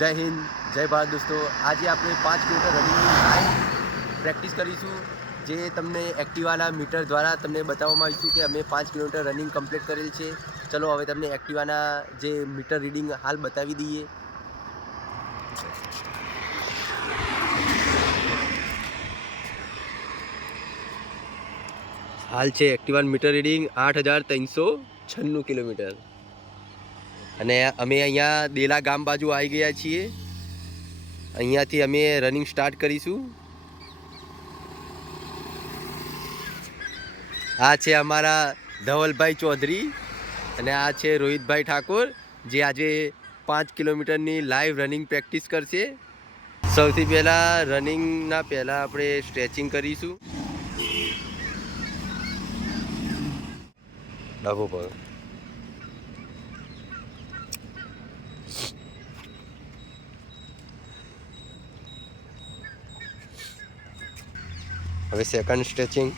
જય હિન્દ, જય ભારત દોસ્તો. આજે આપણે 5 કિલોમીટર રનિંગની લાઈવ પ્રેક્ટિસ કરીશું, જે તમને એક્ટિવાના મીટર દ્વારા તમને બતાવવામાં આવીશું કે અમે 5 કિલોમીટર રનિંગ કમ્પ્લીટ કરેલ છે. ચલો હવે તમને એક્ટિવાના જે મીટર રીડિંગ હાલ બતાવી દઈએ. હાલ છે એક્ટિવાન મીટર રીડિંગ 8396 કિલોમીટર. અને અમે અહીંયા દેલા ગામ બાજુ આવી ગયા છીએ. અહીંયાથી અમે રનિંગ સ્ટાર્ટ કરીશું. આ છે અમારા ધવલભાઈ ચૌધરી અને આ છે રોહિતભાઈ ઠાકોર, જે આજે 5 કિલોમીટરની લાઈવ રનિંગ પ્રેક્ટિસ કરશે. સૌથી પહેલાં રનિંગના પહેલાં આપણે સ્ટ્રેચિંગ કરીશું. ડાબો પગ. હવે સેકન્ડ સ્ટ્રેચિંગ.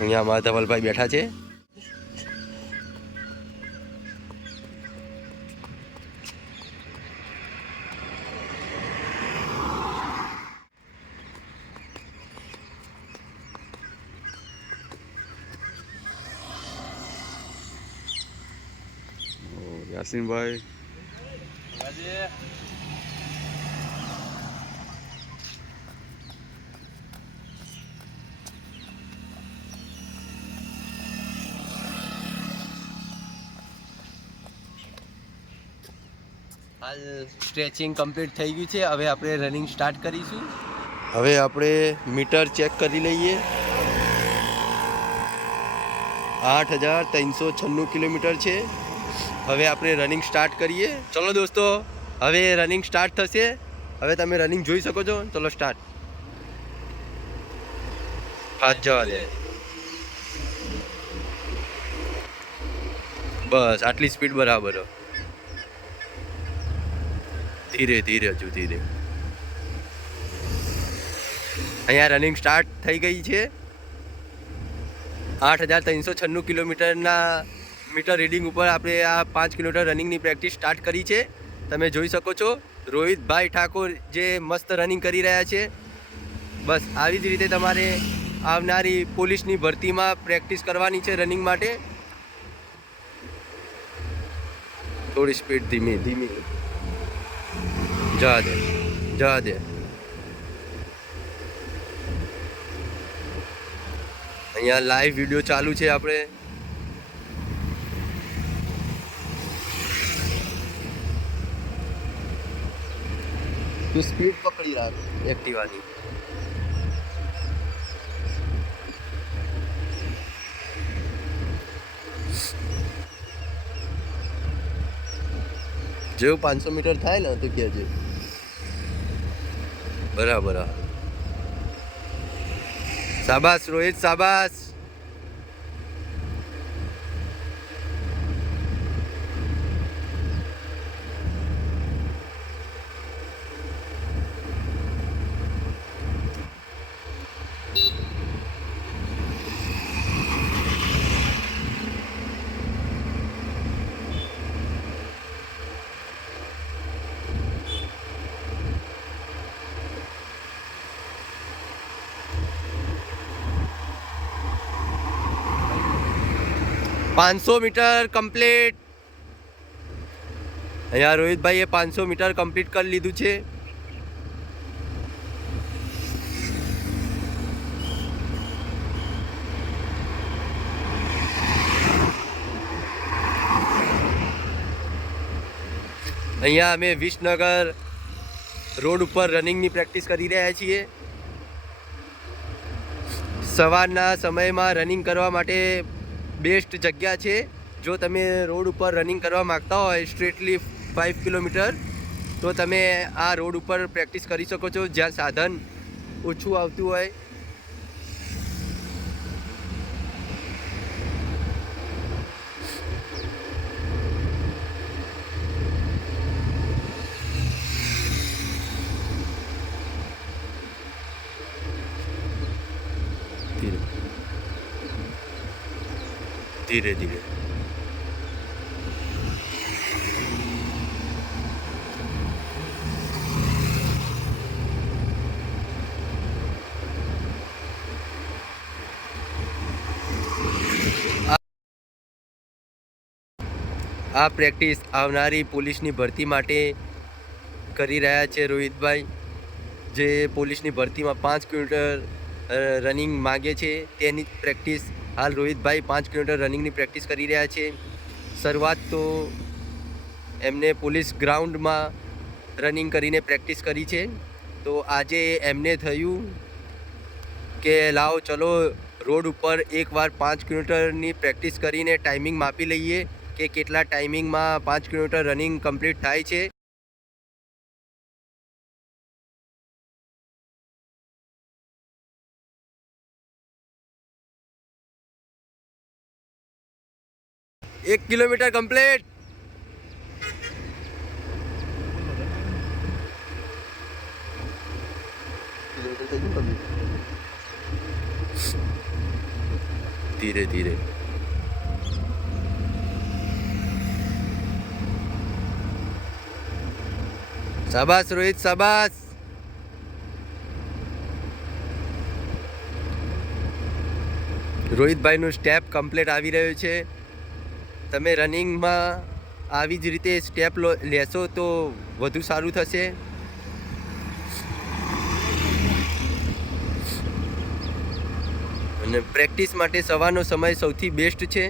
અહીંયા અમારા ધવલભાઈ બેઠા છે. યાસીનભાઈ. હાલ સ્ટ્રેચિંગ કમ્પ્લીટ થઈ ગયું છે. હવે આપણે રનિંગ સ્ટાર્ટ કરીશું. હવે આપણે મીટર ચેક કરી લઈએ. 8396 કિલોમીટર છે. હવે આપણે રનિંગ સ્ટાર્ટ કરીએ. ચલો દોસ્તો, હવે રનિંગ સ્ટાર્ટ થશે. હવે તમે રનિંગ જોઈ શકો છો. ચલો સ્ટાર્ટ. ફાસ્ટ જવા દે. બસ આટલી સ્પીડ બરાબર. ધીરે ધીરે, હજુ ધીરે. અહીંયા રનિંગ સ્ટાર્ટ થઈ ગઈ છે. 8396 કિલોમીટરના મીટર રીડિંગ ઉપર આપણે આ 5 કિલોમીટર રનિંગની પ્રેક્ટિસ સ્ટાર્ટ કરી છે. તમે જોઈ શકો છો રોહિતભાઈ ઠાકોર જે મસ્ત રનિંગ કરી રહ્યા છે. બસ આવી જ રીતે તમારે આવનારી પોલીસની ભરતીમાં પ્રેક્ટિસ કરવાની છે રનિંગ માટે. થોડી સ્પીડ ધીમી ધીમી. જવા દે, જવા દે. અહીંયા લાઈવ વિડીયો ચાલુ છે. આપણે તું સ્પીડ પકડી રાખ એક્ટિવાની. જેવું 500 મીટર થાય ને તો કહેજે. બરાબર. શાબાશ રોહિત, શાબાશ. $500 મીટર કમ્પ્લીટ. અહીંયા રોહિતભાઈએ 500 મીટર કમ્પ્લીટ કરી લીધું છે. અહીંયા અમે વિસનગર રોડ ઉપર રનિંગની પ્રેક્ટિસ કરી રહ્યા છીએ. સવારના સમયમાં રનિંગ કરવા માટે બેસ્ટ જગ્યા છે. જો તમે રોડ ઉપર રનિંગ કરવા માગતા હોય સ્ટ્રેટલી 5 કિલોમીટર, તો તમે આ રોડ ઉપર પ્રેક્ટિસ કરી શકો છો, જ્યાં સાધન ઓછું આવતું હોય. ધીરે ધીરે આ પ્રેક્ટિસ આવનારી પોલીસની ભરતી માટે કરી રહ્યા છે રોહિતભાઈ, જે પોલીસની ભરતીમાં 5 કિલોમીટર રનિંગ માગે છે તેની પ્રેક્ટિસ હાલ રોહિતભાઈ 5 કિલોમીટર રનિંગની પ્રેક્ટિસ કરી રહ્યા છે. શરૂઆત તો એમને પોલીસ ગ્રાઉન્ડમાં રનિંગ કરીને પ્રેક્ટિસ કરી છે. તો આજે એમને થયું કે લાવો ચલો રોડ ઉપર એકવાર 5 કિલોમીટરની પ્રેક્ટિસ કરીને ટાઈમિંગ માપી લઈએ કે કેટલા ટાઈમિંગમાં 5 કિલોમીટર રનિંગ કમ્પ્લીટ થાય છે. एक किलोमीटर कंप्लीट. धीरे धीरे शाबाश रोहित, शाबाश. રોહિતભાઈનું સ્ટેપ કમ્પ્લીટ આવી રહ્યું છે. તમે રનિંગમાં આવી જ રીતે સ્ટેપ લેશો તો વધુ સારું થશે. અને પ્રેક્ટિસ માટે સવારનો સમય સૌથી બેસ્ટ છે.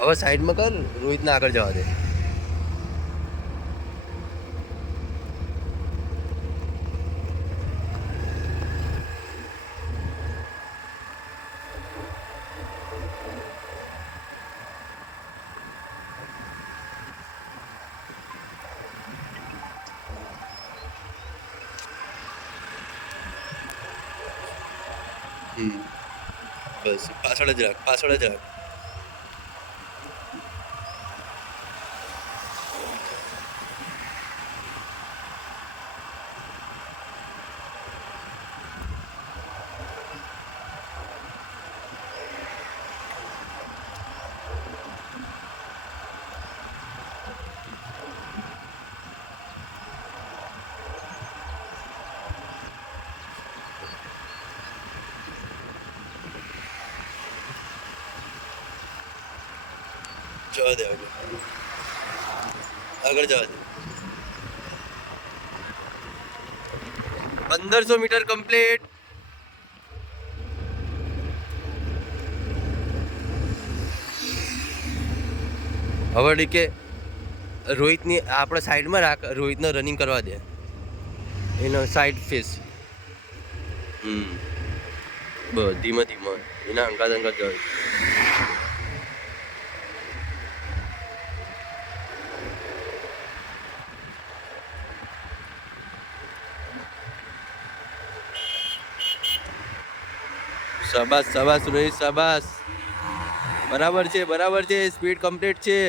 હવે સાઈડમાં કર, રોહિતને આગળ જવા દે. બસ પાછળ જ રાખ, પાછળ જ રાખ. જવા દે, આગળ જવા દે. 1500 મીટર કમ્પ્લીટ. હવે કે રોહિતની આપણે સાઈડમાં રાખ, રોહિતને રનિંગ કરવા દે, એનો સાઈડ ફેસ. બસ ધીમે ધીમે એના અંગાત અંગાત જાય. શાબાશ, શાબાશ રોહિત, શાબાશ. બરાબર છે, બરાબર છે, સ્પીડ કમ્પ્લીટ છે.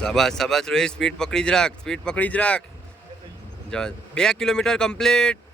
શાબાશ શાબાશ રોહિત, સ્પીડ પકડી જ રાખ, સ્પીડ પકડી જ રાખ. 2 કિલોમીટર કમ્પ્લીટ.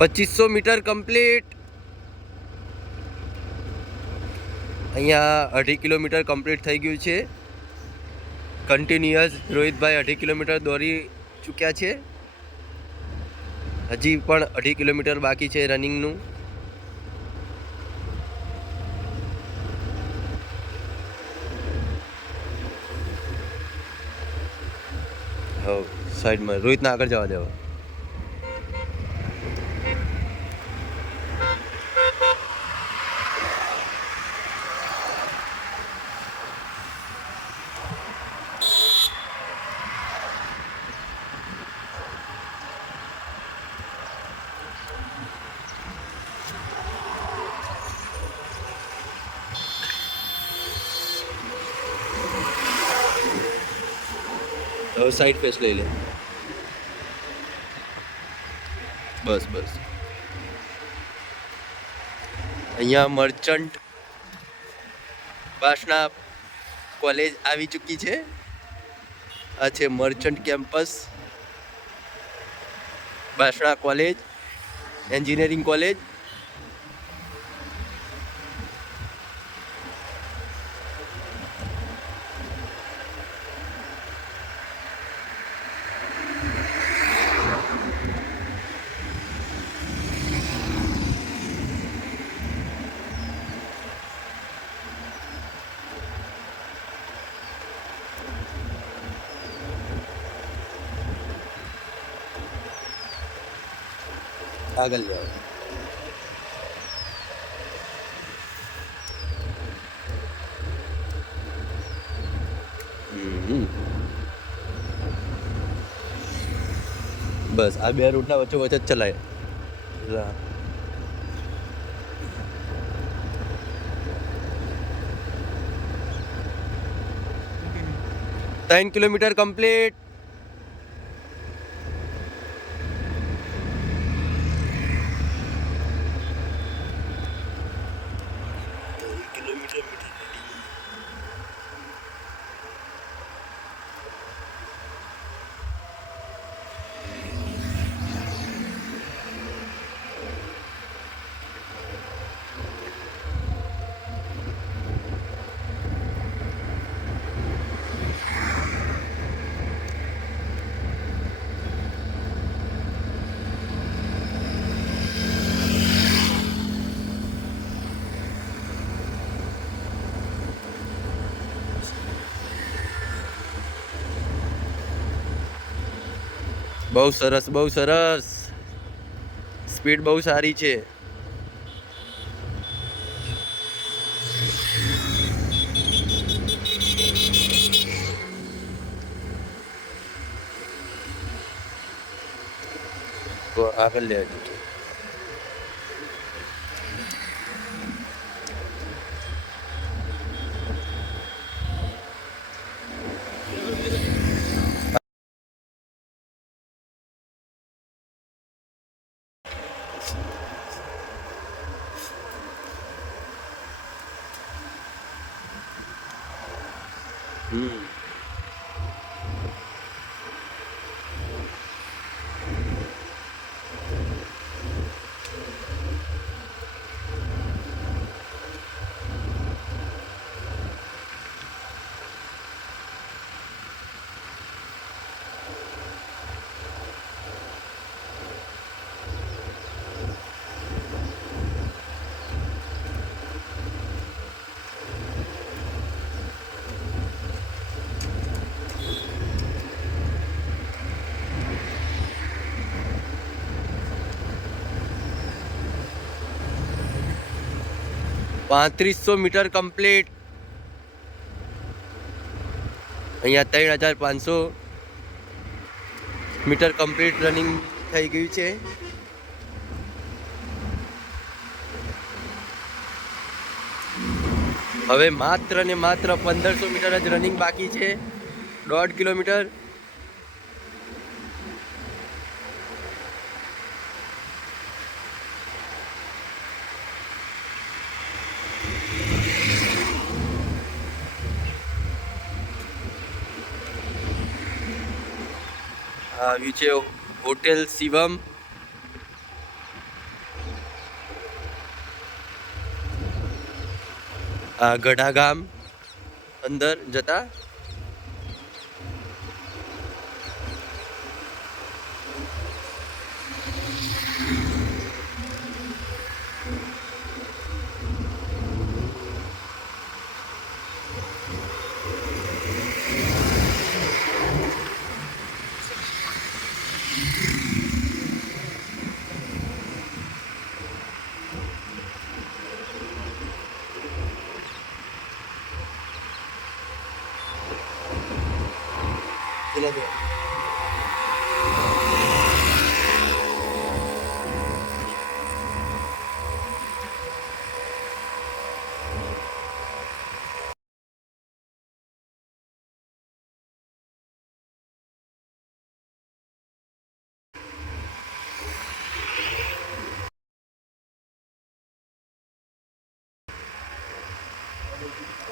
પચીસો મીટર કમ્પ્લીટ. અહીંયા 2.5 કિલોમીટર કમ્પ્લીટ થઈ ગયું છે. કન્ટિન્યુઅસ રોહિતભાઈ 2.5 કિલોમીટર દોડી ચૂક્યા છે. હજી પણ 2.5 કિલોમીટર બાકી છે રનિંગનું. હો સાઈડમાં રોહિતને આગળ જવા દેવા. હવે સાઈડ ફેસ લઈ લે. બસ બસ. અહીંયા મર્ચન્ટ બાસણા કોલેજ આવી ચૂકી છે. આ છે merchant campus Basna college, engineering college. આગળ જાઓ. બસ આ બે રૂટના વચ્ચે વચ્ચે જ ચલાય. 3 કિલોમીટર કમ્પ્લીટ. બહુ સરસ, બહુ સરસ. સ્પીડ બહુ સારી છે. તો આગળ લે હજુ. હમ 3500 મીટર કમ્પ્લીટ. અહીંયા 3500 મીટર કમ્પ્લીટ રનિંગ થઈ ગયું છે. હવે માત્ર ને માત્ર 1500 મીટર જ રનિંગ બાકી છે. 1.5 કિલોમીટર. આવ્યું છે હોટેલ શિવમ. આ ગઢા ગામ અંદર જતા.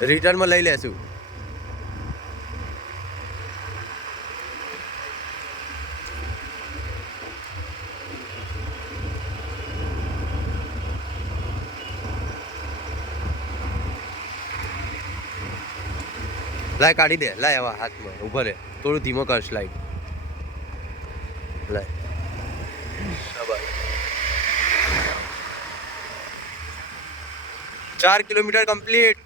રિટર્નમાં લઈ લેશું. લાય કાઢી દે. લાય આવા હાથમાં ઉભો રહે. થોડું ધીમો કર સ્લાઈડ. લાય 4 કિલોમીટર કમ્પ્લીટ.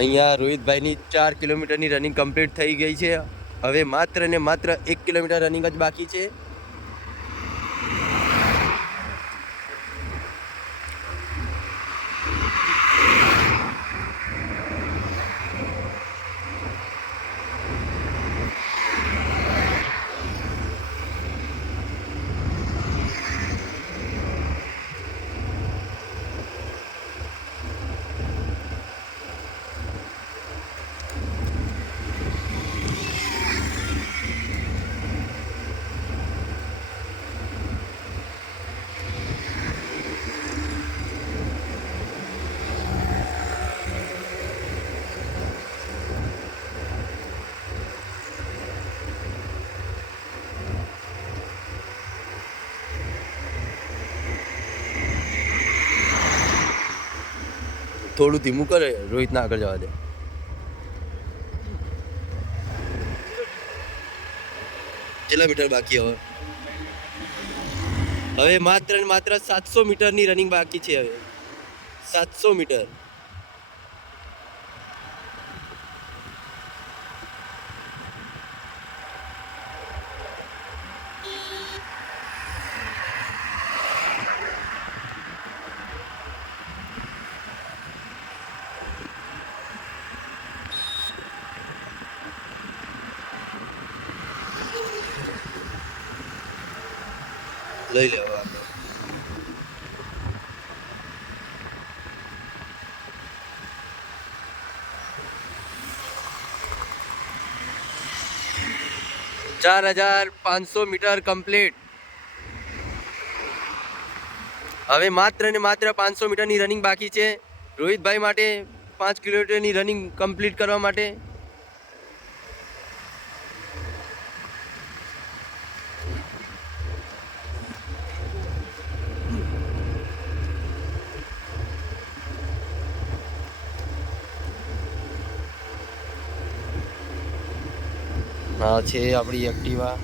અહીંયા રોહિતભાઈની 4 કિલોમીટરની રનિંગ કમ્પ્લીટ થઈ ગઈ છે. હવે માત્ર ને માત્ર 1 કિલોમીટર રનિંગ જ બાકી છે. થોડું ધીમું કરે. રોહિતના આગળ જવા દે. કેટલા મીટર બાકી હવે માત્ર ને માત્ર 700 મીટરની રનિંગ બાકી છે હવે 700 મીટર લઈ લેવા 4500 મીટર કમ્પ્લીટ હવે માત્ર ને માત્ર 500 મીટરની રનિંગ બાકી છે રોહિતભાઈ માટે 5 કિલોમીટરની રનિંગ કમ્પ્લીટ કરવા માટે હા છે આપણી એક્ટિવા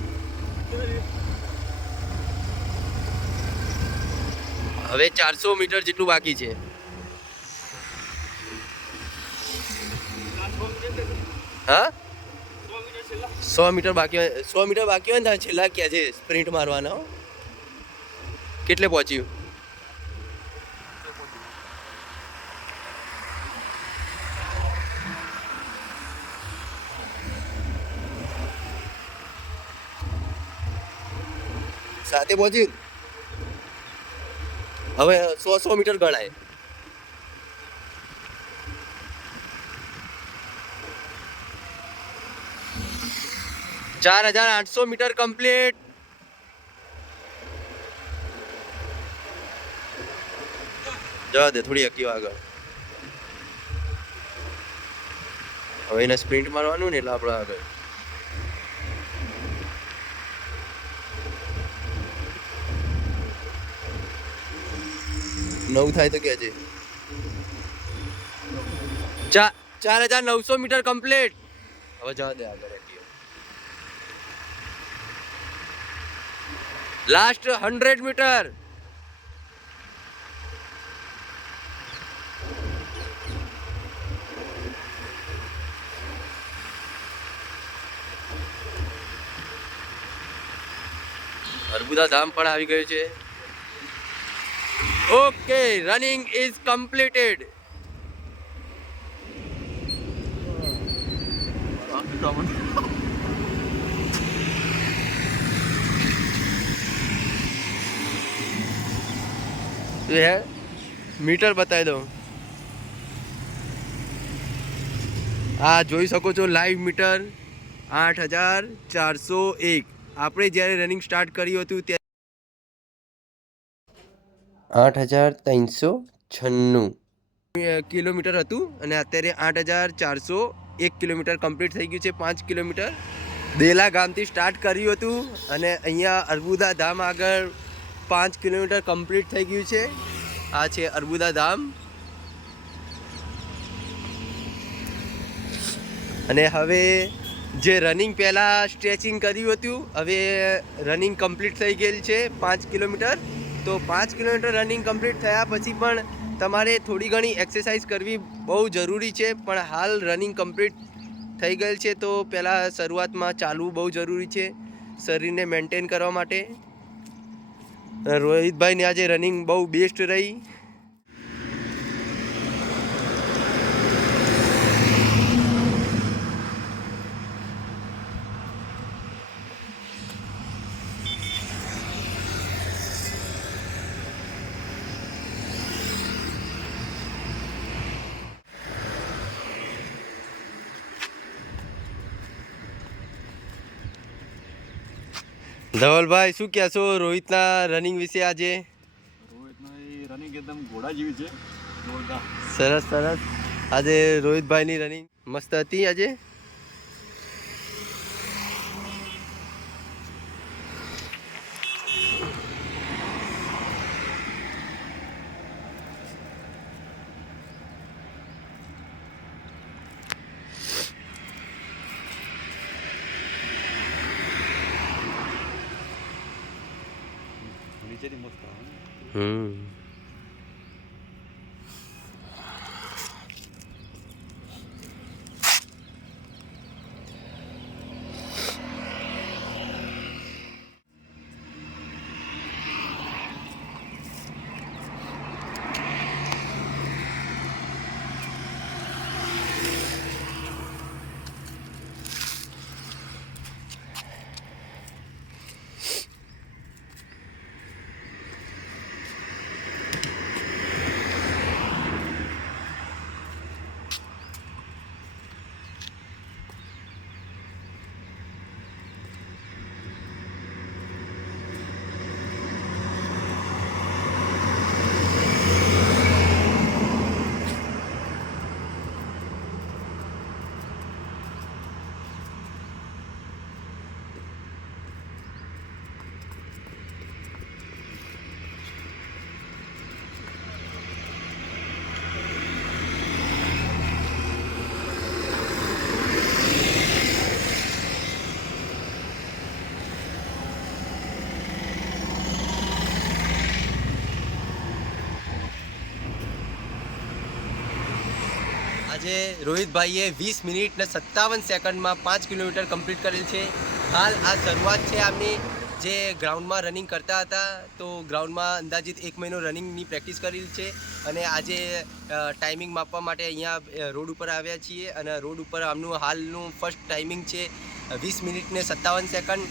હવે 400 મીટર જેટલું બાકી છે હા 100 મીટર બાકી હોય 100 મીટર બાકી હોય ને છેલ્લા ક્યાં છે સ્પ્રિન્ટ મારવાનો કેટલે પહોંચ્યું સાથે પહોંચ્યું હવે 100 મીટર ગણાય 4800 મીટર કમ્પ્લીટ જવા દે થોડી અકી આગળ હવે એને સ્પ્રિન્ટ મારવાનું ને એટલે આપણે આગળ નવ થાય તો કે છે 4900 મીટર કમ્પ્લીટ હવે જવા દે આગળ લાસ્ટ 100 મીટર અર્બુદા ધામ પણ આવી ગયું છે okay running is completed meter બતાવી દઉં આ જોઈ શકો છો લાઈવ મીટર 8401 આપણે જ્યારે રનિંગ સ્ટાર્ટ કર્યું હતું ત્યારે 8396 કિલોમીટર હતું અને અત્યારે 8401 કિલોમીટર કમ્પ્લીટ થઈ ગયું છે 5 કિલોમીટર દેલા ગામથી સ્ટાર્ટ કર્યું હતું અને અહીંયા અર્બુદા ધામ આગળ 5 કિલોમીટર કમ્પ્લીટ થઈ ગયું છે આ છે અર્બુદા ધામ અને હવે જે રનિંગ પહેલાં સ્ટ્રેચિંગ કર્યું હતું હવે રનિંગ કમ્પ્લીટ થઈ ગયેલ છે 5 કિલોમીટર તો 5 કિલોમીટર રનિંગ કમ્પ્લીટ થયા પછી પણ તમારે થોડી ઘણી એક્સરસાઇઝ કરવી બહુ જરૂરી છે પણ હાલ રનિંગ કમ્પ્લીટ થઈ ગયેલ છે તો પહેલાં શરૂઆતમાં ચાલવું બહુ જરૂરી છે શરીરને મેન્ટેન કરવા માટે રોહિતભાઈની આજે રનિંગ બહુ બેસ્ટ રહી ધવલભાઈ શું કહેશો રોહિતના રનિંગ વિશે આજે રોહિતની રનિંગ એકદમ ઘોડા જેવી છે સરસ સરસ આજે રોહિતભાઈની રનિંગ મસ્ત હતી આજે નીચેથી મસ્ત આવે ને. હમ આજે રોહિતભાઈએ 20 મિનિટ ને 57 સેકન્ડમાં 5 કિલોમીટર કમ્પ્લીટ કરેલ છે. હાલ આ શરૂઆત છે આમની. જે ગ્રાઉન્ડમાં રનિંગ કરતા હતા તો ગ્રાઉન્ડમાં અંદાજિત 1 મહિનો રનિંગની પ્રેક્ટિસ કરેલી છે અને આજે ટાઈમિંગ માપવા માટે અહીંયા રોડ ઉપર આવ્યા છીએ અને રોડ ઉપર આમનું હાલનું ફર્સ્ટ ટાઈમિંગ છે 20 મિનિટ ને 57 સેકન્ડ.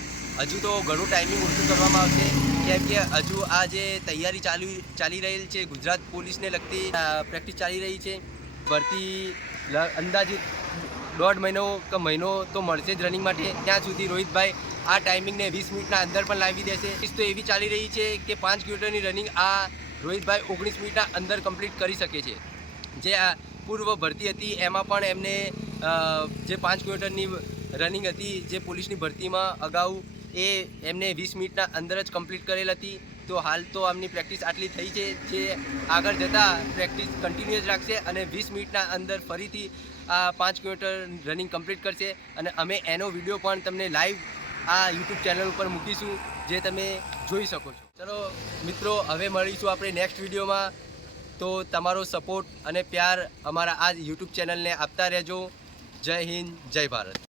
હજુ તો ઘણું ટાઈમિંગ ઓછું કરવામાં આવશે કેમ કે હજુ આ જે તૈયારી ચાલી રહેલ છે ગુજરાત પોલીસને લગતી પ્રેક્ટિસ ચાલી રહી છે. ભરતી અંદાજિત 1.5 મહિનો કે મહિનો તો મળશે જ રનિંગ માટે. ત્યાં સુધી રોહિતભાઈ આ ટાઈમિંગને 20 મિનિટના અંદર પણ લાવી દેશે. તો એવી ચાલી રહી છે કે 5 કિલોમીટરની રનિંગ આ રોહિતભાઈ 19 મિનિટના અંદર કમ્પ્લીટ કરી શકે છે. જે આ પૂર્વ ભરતી હતી એમાં પણ એમને જે 5 કિલોમીટરની રનિંગ હતી જે પોલીસની ભરતીમાં અગાઉ એ એમને 20 મિનિટના અંદર જ કમ્પ્લીટ કરેલ હતી. તો હાલ તો આમની પ્રેક્ટિસ આટલી થઈ છે જે આગળ જતાં પ્રેક્ટિસ કન્ટિન્યુઅસ રાખશે અને 20 મિનિટના અંદર ફરીથી આ 5 કિલોમીટર રનિંગ કમ્પ્લીટ કરશે અને અમે એનો વિડીયો પણ તમને લાઈવ આ યુટ્યુબ ચેનલ ઉપર મૂકીશું જે તમે જોઈ શકો છો. ચલો મિત્રો, હવે મળીશું આપણે નેક્સ્ટ વિડીયોમાં. તો તમારો સપોર્ટ અને પ્યાર અમારા આ યુટ્યુબ ચેનલને આપતા રહેજો. જય હિન્દ, જય ભારત.